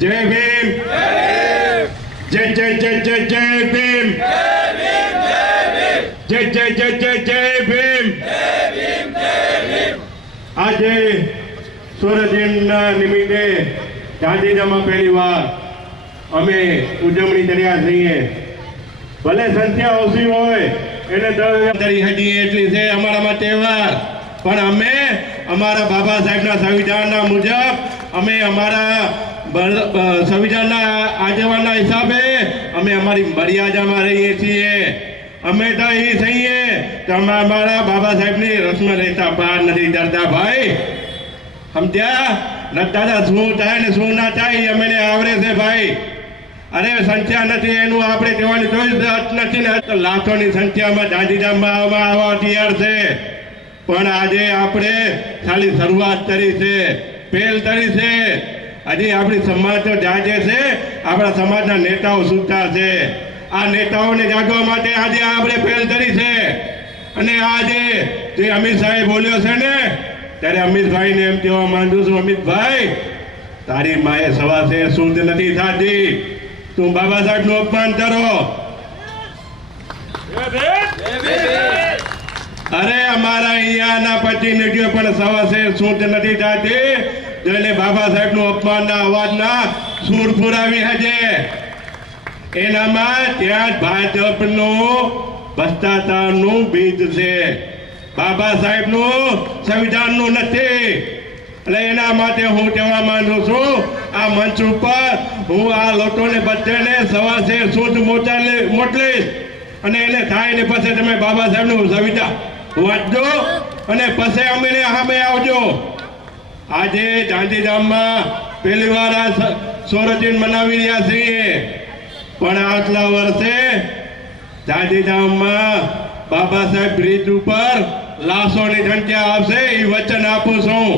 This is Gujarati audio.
जय भीम जय जय जय जय जय भीम जय जय जय जय जय भीम आज सूर्यदिनના નિમિત્તે ગાંધીધામમાં પહેલી વાર અમે ઉજવણી કર્યા છીએ। ભલે સંખ્યા ઓછી હોય એને જવાબદારી હજી એટલી છે અમારામાં તહેવાર, પણ અમે અમારા બાબા સાહેબના સંવિધાનના મુજબ અમે અમારા સંવિધાનના આગેવાનના હિસાબે અમે અમારી મર્યાદામાં રહીએ છીએ। અમે તો એ થઈએ તો અમારા બાબા સાહેબની રસ્મ રહેતા બહાર નથી ડરતા ભાઈ, સમજ્યા? દાદા શું થાય ને શું ના થાય અમને આવડે છે ભાઈ। અરે સંખ્યા નથી એનું આપણે કહેવાની કોઈ નથી ને, લાખોની સંખ્યામાં ગાંધીધામમાં આવા તૈયાર છે, પણ આજે આપણે ખાલી શરૂઆત કરી છે, પહેલ કરી છે। હજી આપણી સમાજ તો જાગે છે, આપણા સમાજના નેતાઓ સૂતા છે। આ નેતાઓને જાગવા માટે આજે આપણે પહેલ કરી છે। અને આજે જે અમિત શાહે બોલ્યો છે ને, ત્યારે અમિતભાઈને એમ કહેવા માંગુ છું, અમિતભાઈ તારી માએ સવાસે શુદ્ધ નથી થતી, તું બાબા સાહેબનું અપમાન કરો। અરે અમારા અહીંયાના 25 નદીઓ પણ સવાસે શુદ્ધ નથી થતી, જેને બાબા સાહેબનું અપમાનના અવાજના સૂર પુરાવી હશે એનામાં ત્યાં ભાજપનું ભ્રષ્ટાચારનું બીજ છે, બાબા સાહેબનું સંવિધાનનું નથી। એટલે એના માટે હું કહેવા માંગુ છું, આ મંચ ઉપર હું આ લોકોને બધાને સવાસે શુદ્ધ મોકલીશ અને એને થાય ને પછી તમે બાબા સાહેબનું સંવિધાન વાંચજો અને પછી અમે સામે આવજો। આજે ગાંધીધામમાં પહેલી વાર આ સૌરજન મનાવી રહ્યા છીએ, પણ આટલા વર્ષે ગાંધીધામમાં બાબા સાહેબ બ્રિજ ઉપર લાશોની સંખ્યા આવશે એ વચન આપું છું।